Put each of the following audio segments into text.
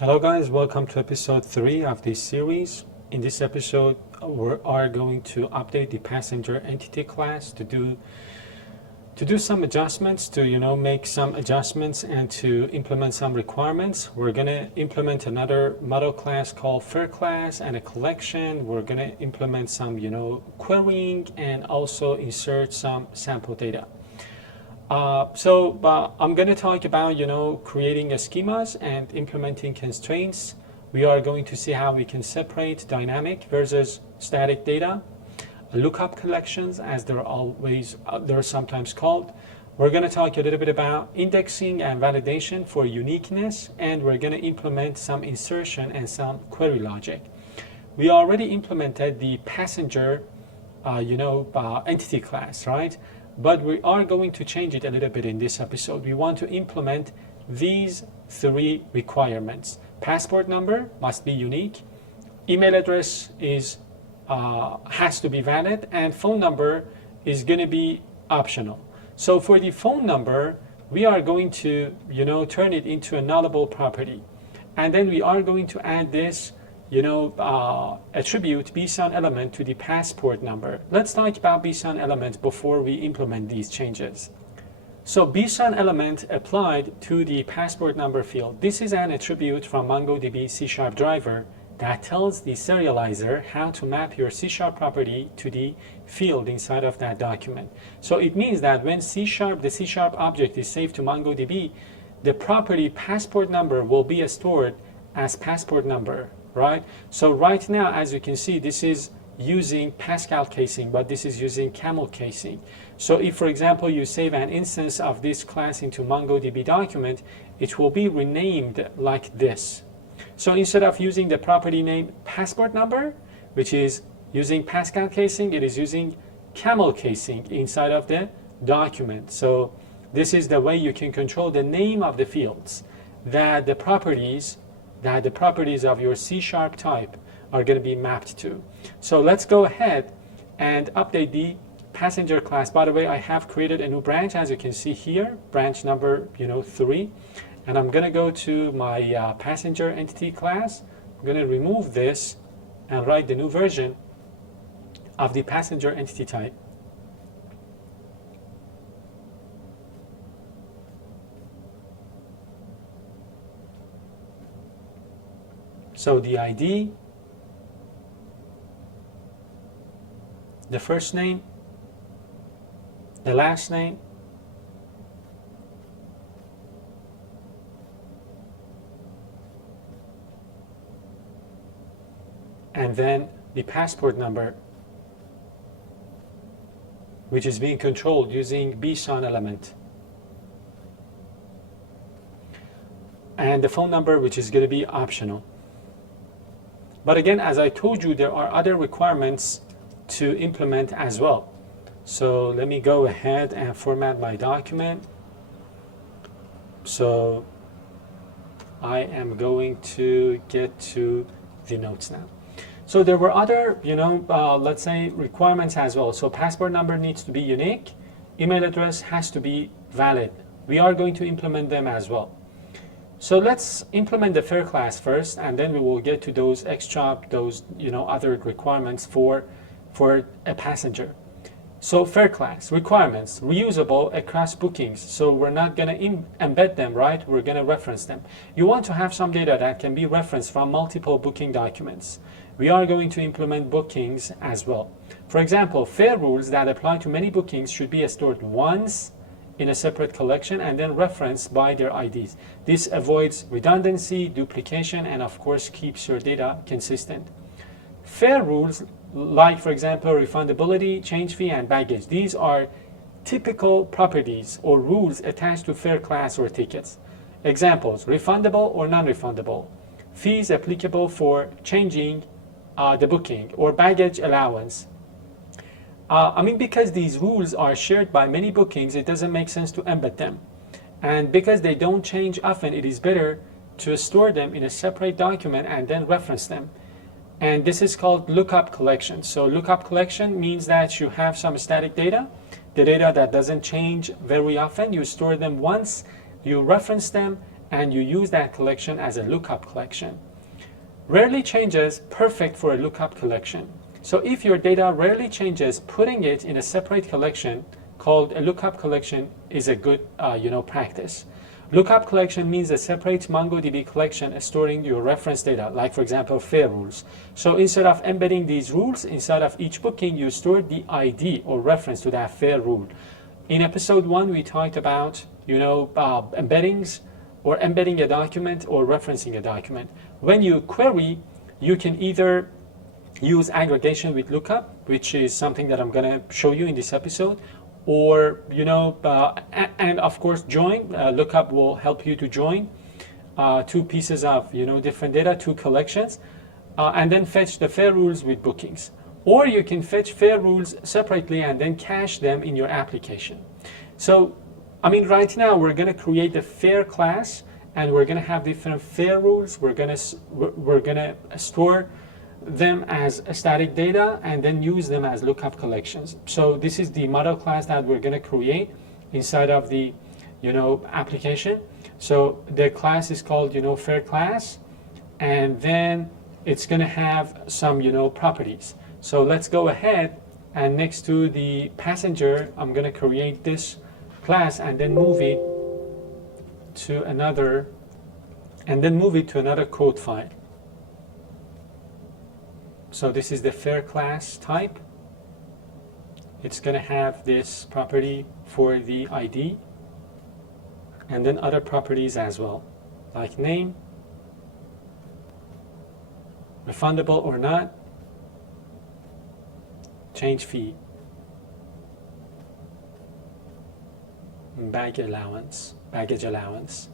Hello guys, welcome to episode 3 of this series. In this episode, we are going to update the passenger entity class to do some adjustments, to make some adjustments and to implement some requirements. We're going to implement another model class called fare class and a collection. We're going to implement some querying and also insert some sample data. I'm going to talk about creating schemas and implementing constraints. We are going to see how we can separate dynamic versus static data, lookup collections as they're sometimes called. We're going to talk a little bit about indexing and validation for uniqueness, and we're going to implement some insertion and some query logic. We already implemented the passenger entity class, right? But we are going to change it a little bit in this episode. We want to implement these 3 requirements. Passport number must be unique, email address has to be valid, and phone number is going to be optional. So for the phone number, we are going to turn it into a nullable property, and then we are going to add this attribute bson element to the passport number. Let's talk about bson element before we implement these changes. So bson element applied to the passport number field. This is an attribute from MongoDB C# driver that tells the serializer how to map your C# property to the field inside of that document. So it means that when the C# object is saved to MongoDB, the property passport number will be stored as passport number. Right? So right now, as you can see, this is using Pascal casing, but this is using camel casing. So if, for example, you save an instance of this class into MongoDB document, it will be renamed like this. So instead of using the property name passport number, which is using Pascal casing, it is using camel casing inside of the document. So this is the way you can control the name of the fields, that the properties of your C# type are going to be mapped to. So let's go ahead and update the passenger class. By the way, I have created a new branch, as you can see here, branch number 3, and I'm going to go to my passenger entity class. I'm going to remove this and write the new version of the passenger entity type. So the ID, the first name, the last name, and then the passport number, which is being controlled using bson element, and the phone number, which is going to be optional. But again, as I told you, there are other requirements to implement as well. So let me go ahead and format my document. So I am going to get to the notes now. So there were other, let's say requirements as well. So passport number needs to be unique. Email address has to be valid. We are going to implement them as well. So let's implement the fare class first, and then we will get to those other requirements for a passenger. So fare class requirements, reusable across bookings. So we're not going to embed them, right? We're going to reference them. You want to have some data that can be referenced from multiple booking documents. We are going to implement bookings as well. For example, fare rules that apply to many bookings should be stored once in a separate collection and then referenced by their IDs. This avoids redundancy, duplication, and of course keeps your data consistent. Fare rules like, for example, refundability, change fee, and baggage. These are typical properties or rules attached to fare class or tickets. Examples: refundable or non-refundable, fees applicable for changing the booking, or baggage allowance. Because these rules are shared by many bookings, it doesn't make sense to embed them. And because they don't change often, it is better to store them in a separate document and then reference them. And this is called lookup collection. So lookup collection means that you have some static data, the data that doesn't change very often. You store them once, you reference them, and you use that collection as a lookup collection. Rarely changes, perfect for a lookup collection. So if your data rarely changes, putting it in a separate collection called a lookup collection is a good practice. Lookup collection means a separate MongoDB collection storing your reference data, like for example, fare rules. So instead of embedding these rules inside of each booking, you store the ID or reference to that fare rule. In episode 1, we talked about, embeddings or embedding a document or referencing a document. When you query, you can either use aggregation with lookup, which is something that I'm going to show you in this episode, or and of course join. Lookup will help you to join two pieces of different data, two collections, and then fetch the fare rules with bookings. Or you can fetch fare rules separately and then cache them in your application. So right now we're going to create the fare class, and we're going to have different fare rules. We're going to store them as static data and then use them as lookup collections. So this is the model class that we're going to create inside of the application. So the class is called fare class, and then it's going to have some properties. So let's go ahead, and next to the passenger, I'm going to create this class and then move it to another code file. So this is the fare class type. It's going to have this property for the ID, and then other properties as well, like name, refundable or not, change fee, and baggage allowance.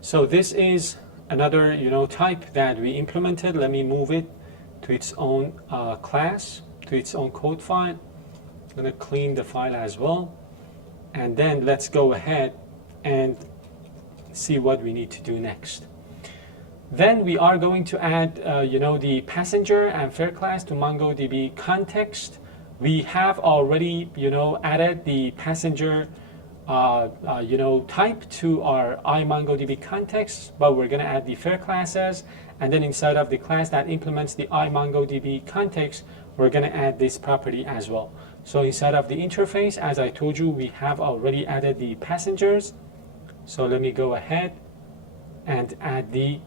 So this is another type that we implemented. Let me move it to its own class, to its own code file. I'm going to clean the file as well, and then let's go ahead and see what we need to do next. Then we are going to add the passenger and fare class to MongoDB context. We have already added the passenger type to our iMongoDB context, but we're going to add the fare classes, and then inside of the class that implements the iMongoDB context, we're going to add this property as well. So inside of the interface, as I told you, we have already added the passengers. So let me go ahead and add the.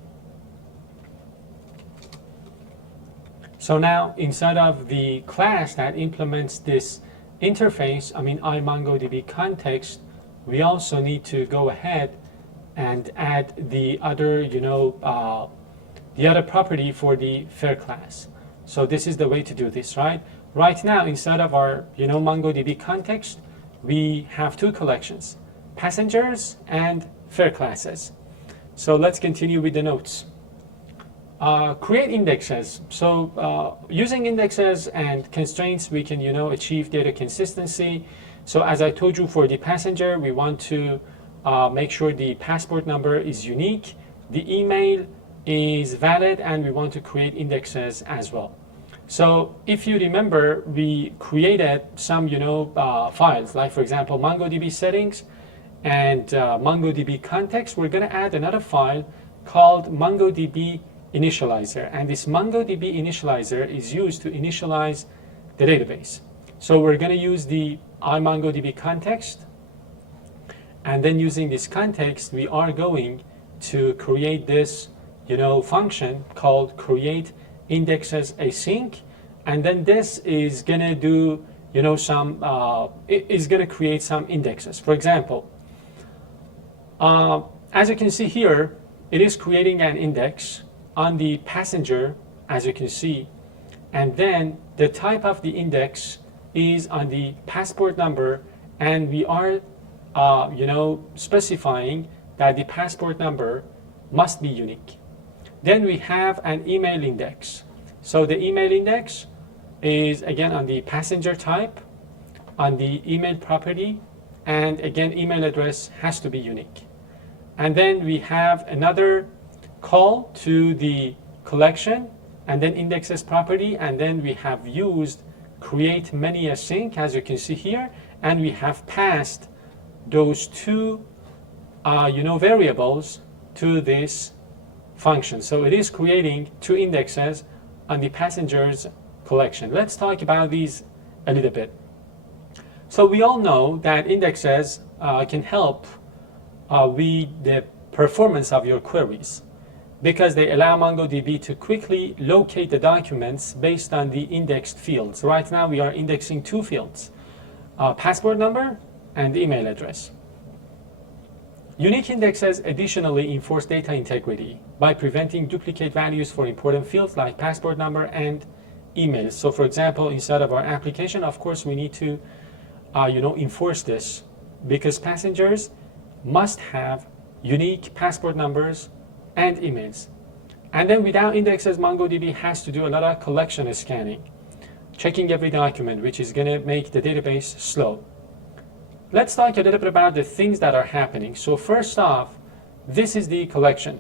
So now inside of the class that implements this interface, iMongoDB context, we also need to go ahead and add the other, the other property for the fare class. So this is the way to do this, right? Right now, inside of our, MongoDB context, we have two collections, passengers and fare classes. So let's continue with the notes. Create indexes. So using indexes and constraints, we can, achieve data consistency. So as I told you, for the passenger, we want to make sure the passport number is unique, the email is valid, and we want to create indexes as well. So if you remember, we created some, files, like for example, MongoDB settings and MongoDB context. We're going to add another file called MongoDB initializer, and this MongoDB initializer is used to initialize the database. So we're going to use the iMongoDB context, and then using this context, we are going to create this function called create indexes async, and then this is going to do it is going to create some indexes. For example, as you can see here, it is creating an index on the passenger, as you can see, and then the type of the index is on the passport number, and we are specifying that the passport number must be unique. Then we have an email index. So the email index is again on the passenger type, on the email property, and again email address has to be unique. And then we have another call to the collection, and then indexes property, and then we have used create many async, as you can see here, and we have passed those two variables to this function. So it is creating two indexes on the passengers collection. Let's talk about these a little bit. So we all know that indexes can help with the performance of your queries, because they allow MongoDB to quickly locate the documents based on the indexed fields. Right now we are indexing two fields, passport number and email address. Unique indexes additionally enforce data integrity by preventing duplicate values for important fields like passport number and emails. So for example, inside of our application, of course, we need to enforce this, because passengers must have unique passport numbers and emails. And then without indexes, MongoDB has to do a lot of collection scanning, checking every document, which is going to make the database slow. Let's talk a little bit about the things that are happening. So first off, this is the collection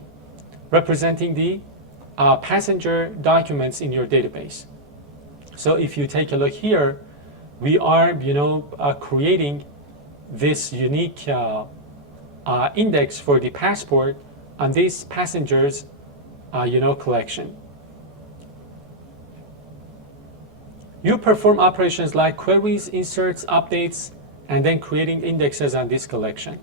representing the passenger documents in your database. So if you take a look here, we are creating this unique index for the passport on this passengers collection. You perform operations like queries, inserts, updates, and then creating indexes on this collection.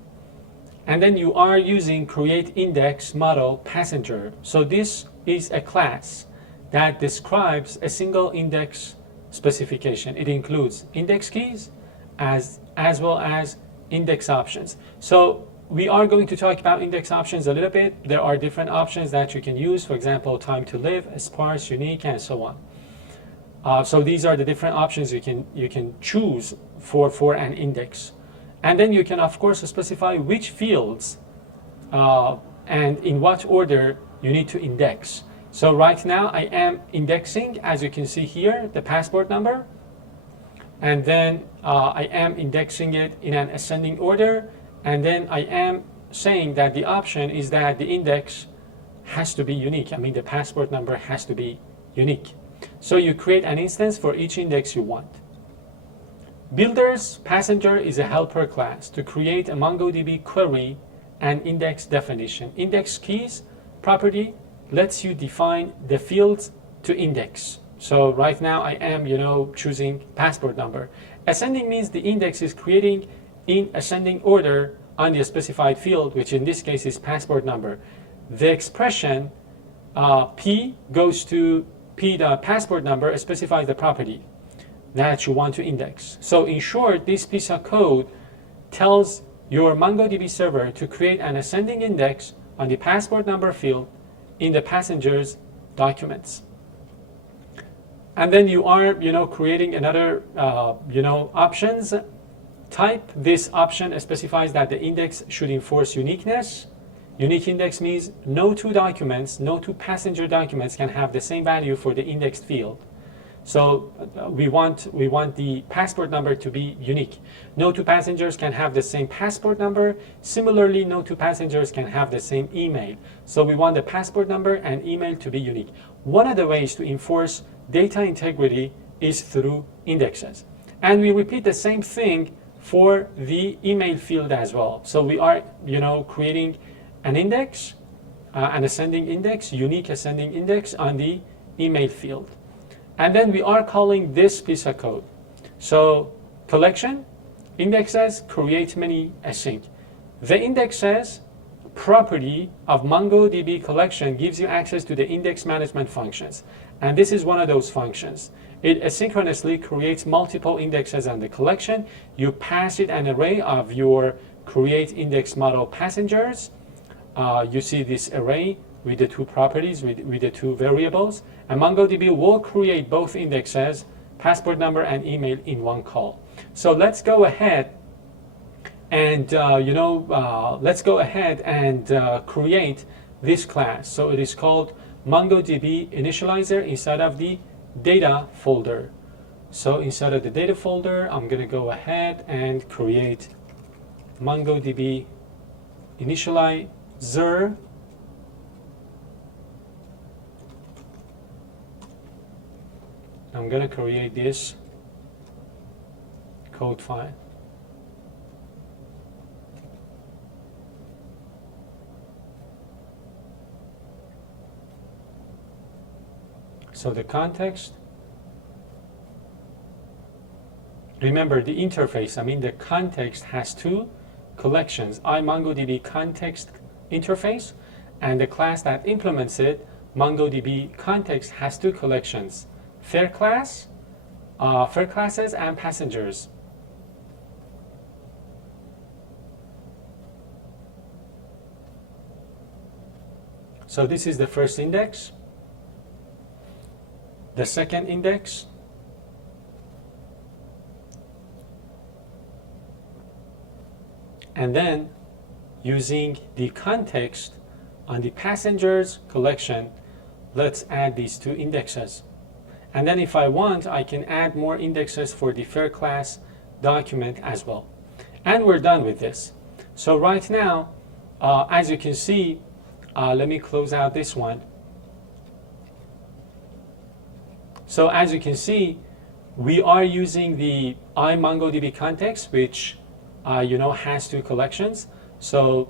And then you are using create index model passenger. So this is a class that describes a single index specification. It includes index keys as well as index options. So we are going to talk about index options a little bit. There are different options that you can use. For example, time to live, sparse, unique, and so on. So these are the different options you can choose for an index. And then you can, of course, specify which fields and in what order you need to index. So right now I am indexing, as you can see here, the passport number. And then I am indexing it in an ascending order. And then I am saying that the option is that the index has to be unique. I mean, the passport number has to be unique. So you create an instance for each index you want. Builders passenger is a helper class to create a MongoDB query and index definition. Index keys property lets you define the fields to index. So right now I am, choosing passport number. Ascending means the index is creating in ascending order on the specified field, which in this case is passport number. The expression P goes to P, the passport number, specifies the property that you want to index. So in short, this piece of code tells your MongoDB server to create an ascending index on the passport number field in the passenger's documents. And then you are, creating another, options type. This option specifies that the index should enforce uniqueness. Unique index means no two passenger documents can have the same value for the indexed field. So we want the passport number to be unique. No two passengers can have the same passport number. Similarly, no two passengers can have the same email. So we want the passport number and email to be unique. One of the ways to enforce data integrity is through indexes. And we repeat the same thing for the email field as well. So we are, creating an index, an ascending index, unique ascending index on the email field. And then we are calling this piece of code. So collection, indexes, create many async. The indexes property of MongoDB collection gives you access to the index management functions. And this is one of those functions. It asynchronously creates multiple indexes on the collection. You pass it an array of your create index model passengers. You see this array with the two properties, with the two variables. And MongoDB will create both indexes, passport number and email, in one call. So let's go ahead and create this class. So it is called MongoDB initializer inside of the data folder. So inside of the data folder, I'm going to go ahead and create MongoDB initializer. I'm going to create this code file. So the context, remember the interface, I mean the context has two collections, MongoDB context interface, and the class that implements it, MongoDB context, has two collections, fare classes and passengers. So this is the first index, the second index, and then using the context on the passengers collection, let's add these two indexes. And then if I want, I can add more indexes for the fare class document as well. And we're done with this. So right now, as you can see, let me close out this one. So as you can see, we are using the MongoDB context, which has two collections. So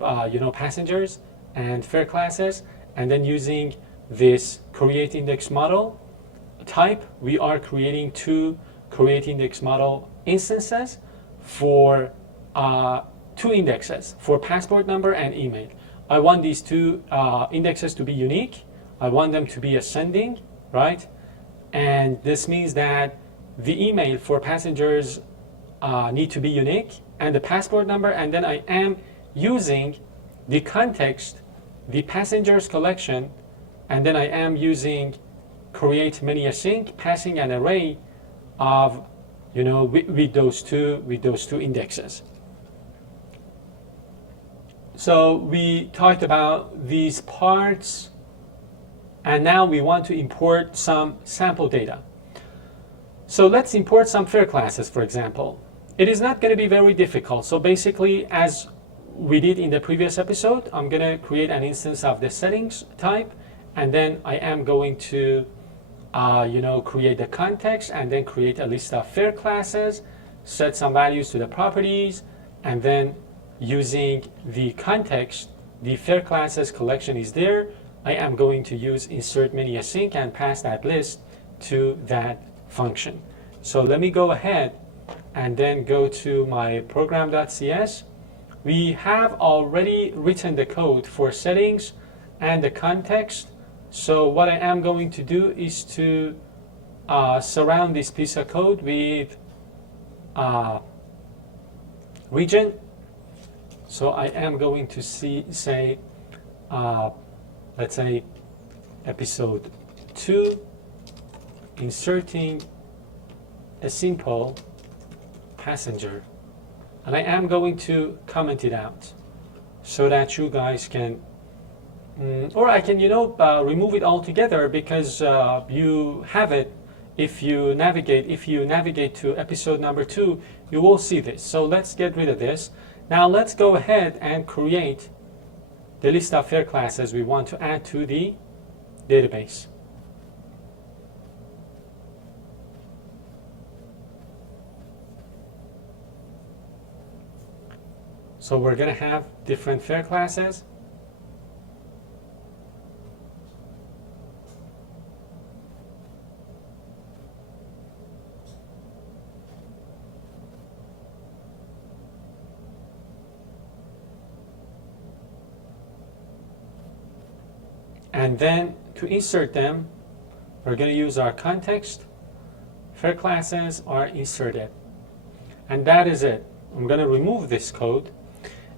passengers and fare classes, and then using this create index model type, we are creating two create index model instances for two indexes, for passport number and email. I want these two indexes to be unique. I want them to be ascending, right? And this means that the email for passengers need to be unique, and the passport number, and then I am using the context, the passengers collection, and then I am using create many async, passing an array of, with those two indexes. So we talked about these parts, and now we want to import some sample data. So let's import some fare classes, for example. It is not going to be very difficult. So basically, as we did in the previous episode, I'm going to create an instance of the settings type, and then I am going to create the context, and then create a list of fare classes, set some values to the properties, and then using the context, the fare classes collection is there. I am going to use insert many async and pass that list to that function. So let me go ahead and then go to my program.cs. We have already written the code for settings and the context. So what I am going to do is to surround this piece of code with region. So I am going to say, let's say episode 2, inserting a simple passenger. And I am going to comment it out so that you guys can, or I can, remove it altogether, because you have it. If you navigate to episode number 2, you will see this. So let's get rid of this. Now let's go ahead and create the list of fare classes we want to add to the database. So we're going to have different fare classes. And then to insert them, we're going to use our context. Fare classes are inserted. And that is it. I'm going to remove this code.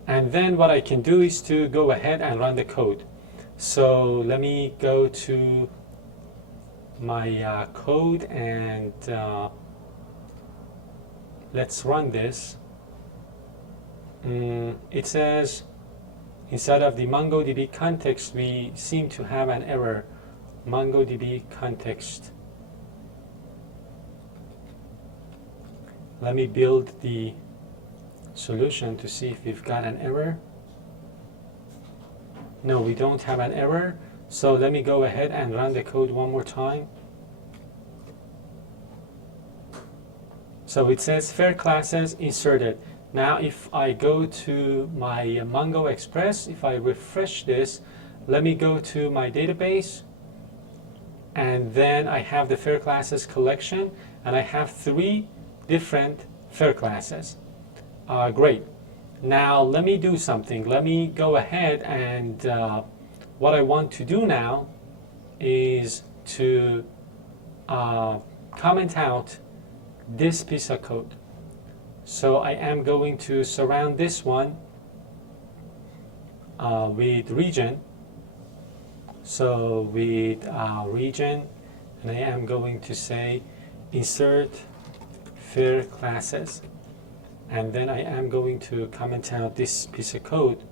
And then what I can do is to go ahead and run the code. So let me go to my code, and let's run this. It says inside of the MongoDB context, we seem to have an error. MongoDB context. Let me build the solution to see if we've got an error. No, we don't have an error. So let me go ahead and run the code one more time. So it says fare classes inserted. Now if I go to my Mongo Express, if I refresh this, let me go to my database, and then I have the fare classes collection, and I have 3 different fare classes. Great. Now let me do something. Let me go ahead and what I want to do now is to comment out this piece of code. So I am going to surround this one with region. So with region, and I am going to say insert fare classes, and then I am going to comment out this piece of code.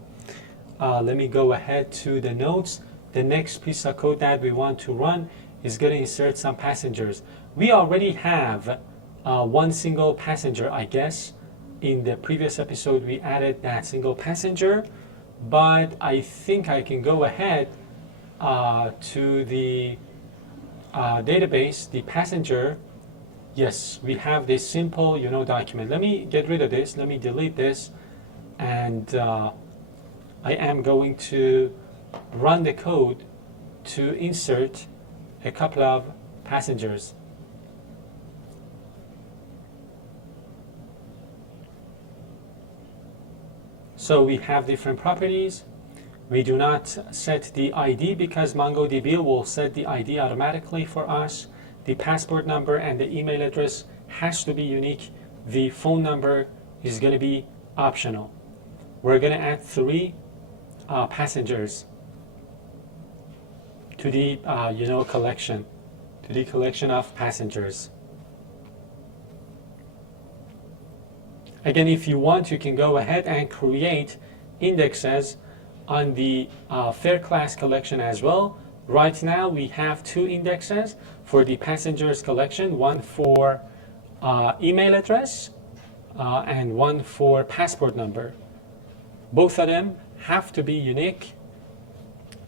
Let me go ahead to the notes. The next piece of code that we want to run is going to insert some passengers. We already have one single passenger, I guess. In the previous episode, we added that single passenger, but I think I can go ahead to the database, the passenger. Yes, we have this simple, document. Let me get rid of this. Let me delete this, and I am going to run the code to insert a couple of passengers. So we have different properties. We do not set the ID because MongoDB will set the ID automatically for us. The passport number and the email address has to be unique. The phone number is going to be optional. We're going to add 3 passengers to the collection, to the collection of passengers. Again, if you want, you can go ahead and create indexes on the fare class collection as well. Right now, we have 2 indexes for the passengers collection, one for email address and one for passport number. Both of them have to be unique,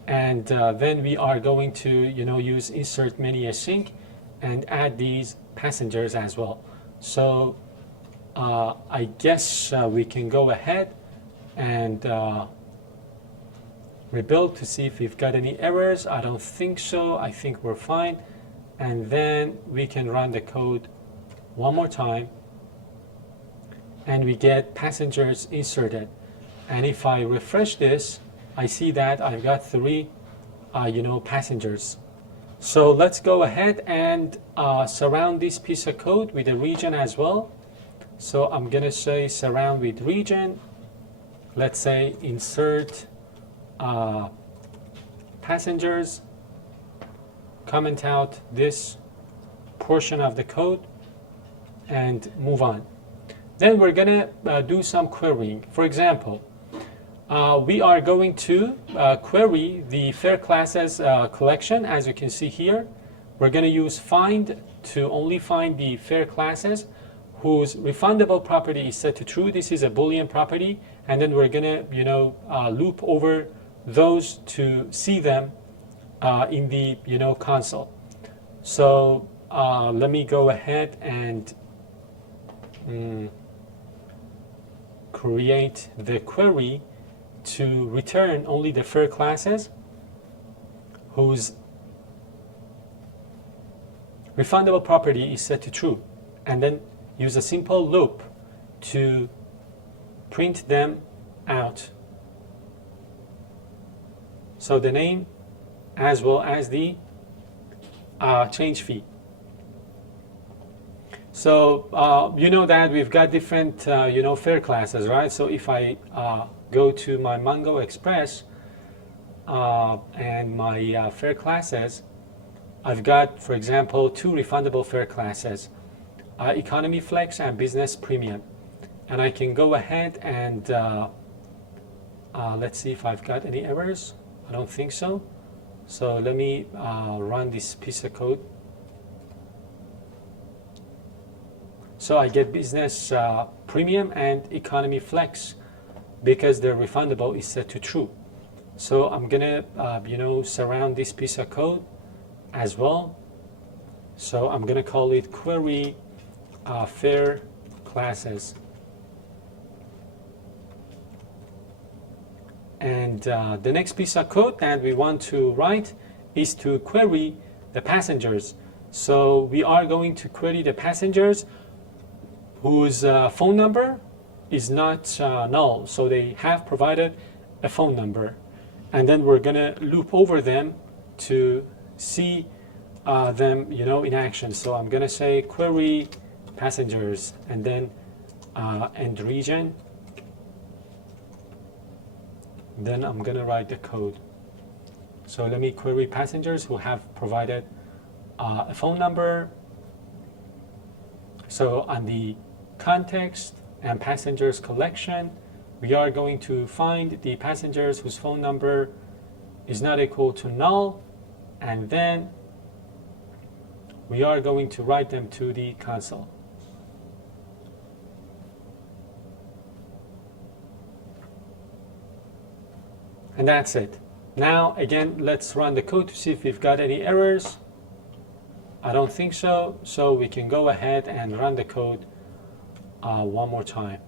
and then we are going to use insert many async and add these passengers as well. So I guess we can go ahead and rebuild to see if we've got any errors. I don't think so. I think we're fine. And then we can run the code one more time, and we get passengers inserted. And if I refresh this, I see that I've got 3 passengers. So let's go ahead and surround this piece of code with a region as well. So I'm going to say surround with region. Let's say insert passengers, comment out this portion of the code, and move on. Then we're going to do some querying. For example, we are going to query the fare classes collection. As you can see here, we're going to use find to only find the fare classes whose refundable property is set to true. This is a Boolean property, and then we're going to loop over those to see them in the console. So let me go ahead and create the query to return only the fare classes whose refundable property is set to true, and then use a simple loop to print them out. So the name as well as the change fee. So you know that we've got different fare classes, right? So if I go to my Mongo Express and my fare classes, I've got, for example, 2 refundable fare classes, Economy Flex and Business Premium. And I can go ahead and let's see if I've got any errors. I don't think so. So let me run this piece of code. So I get Business Premium and Economy Flex because their refundable is set to true. So I'm gonna surround this piece of code as well. So I'm gonna call it query fare classes. And the next piece of code that we want to write is to query the passengers. So we are going to query the passengers whose phone number is not null. So they have provided a phone number. And then we're gonna loop over them to see them, in action. So I'm gonna say query passengers and then end region. Then I'm gonna write the code. So let me query passengers who have provided a phone number. So on the context and passengers collection, we are going to find the passengers whose phone number is not equal to null, and then we are going to write them to the console. And that's it. Now, again, let's run the code to see if we've got any errors. I don't think so. So we can go ahead and run the code one more time.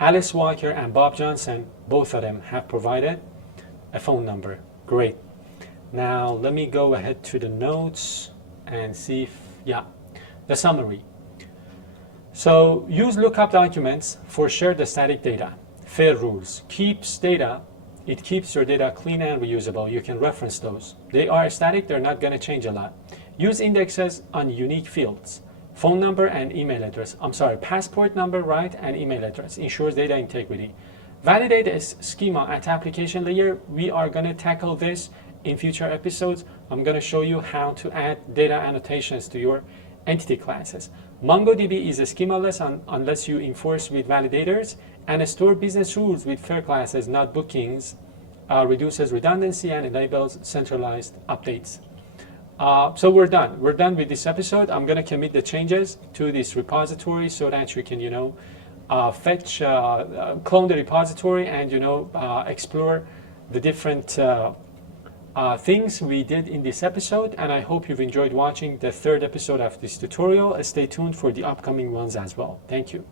Alice Walker and Bob Johnson, both of them have provided a phone number. Great. Now, let me go ahead to the notes and see if, the summary. So use lookup documents for shared static data. Fair rules. Keeps data. It keeps your data clean and reusable. You can reference those. They are static. They're not going to change a lot. Use indexes on unique fields. Phone number and email address. Passport number, right, and email address. Ensures data integrity. Validate a schema at application layer. We are going to tackle this in future episodes. I'm going to show you how to add data annotations to your entity classes. MongoDB is a schemaless unless you enforce with validators, and store business rules with fair classes, not bookings, reduces redundancy and enables centralized updates. So we're done. We're done with this episode. I'm going to commit the changes to this repository so that you can, fetch, clone the repository and, explore the different things we did in this episode. And I hope you've enjoyed watching the third episode of this tutorial. Stay tuned for the upcoming ones as well. Thank you.